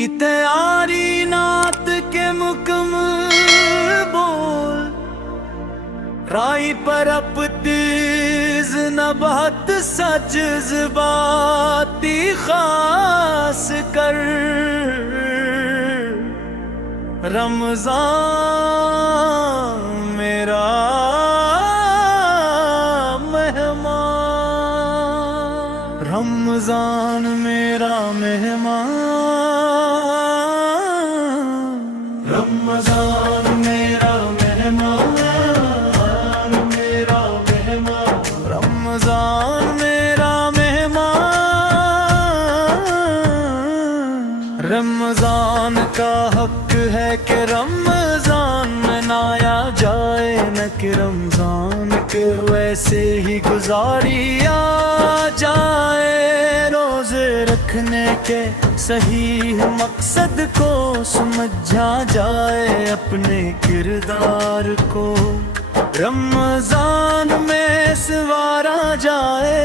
किते आरी नात के मुकम बोल राई पर अपतीज नबहत सज ज़बाती खास कर रमज़ान मेरा मेहमान, रमज़ान मेरा मेहमान, रमज़ान मेरा मेहमान, मेरा मेहमान, रमज़ान मेरा मेहमान। रमज़ान का हक है कि रमज़ान मनाया जाए, न कि रमज़ान के वैसे ही गुजारिया जाए। रोज़े रखने के सही मकसद को समझा जाए, अपने किरदार को रमज़ान में संवारा जाए।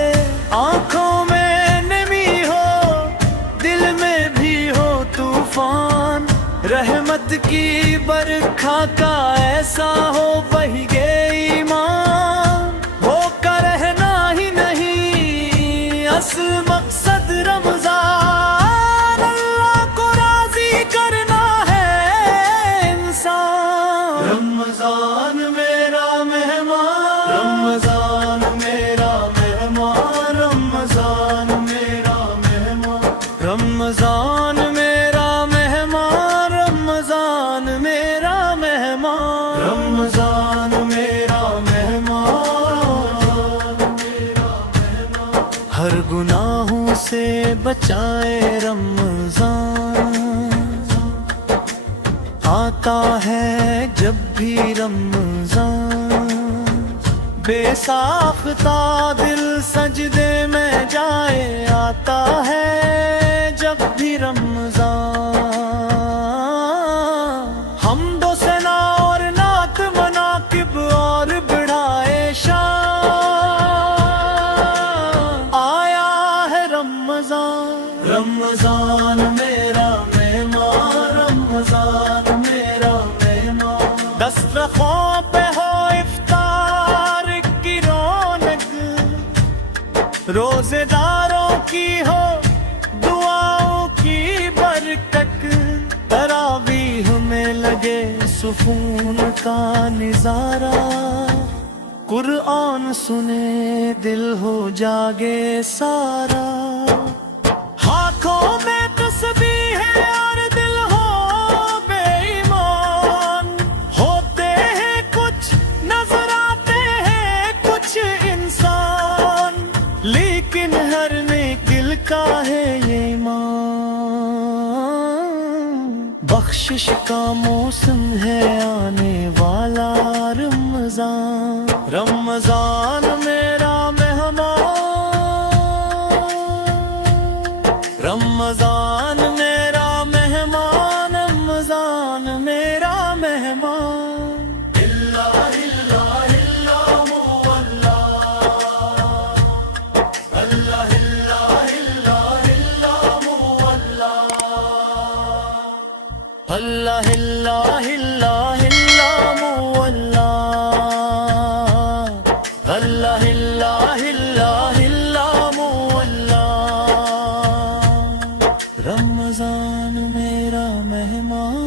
आँखों में नमी हो, दिल में भी हो तूफान, रहमत की बरखा का ऐसा हो बहिगे ईमान। हो कर रहना ही नहीं असल मकसद रमज़ान, अल्लाह को राज़ी करना है इंसान। रमज़ान मेरा मेहमान, रमज़ान मेरा मेहमान, रमज़ान मेरा मेहमान, रमज़ान मेरा मेहमान, रमज़ान मेरा मेहमान, रमज़ान मेरा मेहमान, मेरा मेहमान। हर गुनाहों से बचाए रमज़ान, आता है जब भी रमज़ान। बेसाख्ता दिल सजदे में जाए, आता है जब भी रमज़ान। हमदो सना और नात मनाकिब और बढ़ाए शान, आया है रमज़ान। रमज़ान मेरा मेहमान, रमज़ान मेरा मेहमान। दस्तरख़्वां पे हो इफ्तार की रौनक, रोज़ेदारों की हो दुआओं की बरकत। तरावीह में लगे सुकून का नज़ारा, कुरान सुने दिल हो जागे सारा। हाथों में तस्बीह है और दिल हो बेईमान, होते हैं कुछ नजर आते हैं कुछ इंसान, लेकिन हर नेक दिल का है ये ईमान। बख्शिश का मौसम है आने वाला रमज़ान, रमज़ान मेरा मेहमान, रमज़ान मेरा मेहमान, रमज़ान मेरा मेहमान। इल्लाह इल्लाह इल्लाहु अल्लाह, अल्लाह इल्लाह इल्लाह इल्लाहु अल्लाह, अल्लाह इल्लाह इल्लाह इल्लाहु अल्लाह, अल्लाह इल्लाह इल्लाह इल्लाहु अल्लाह। रमज़ान मेरा मेहमान।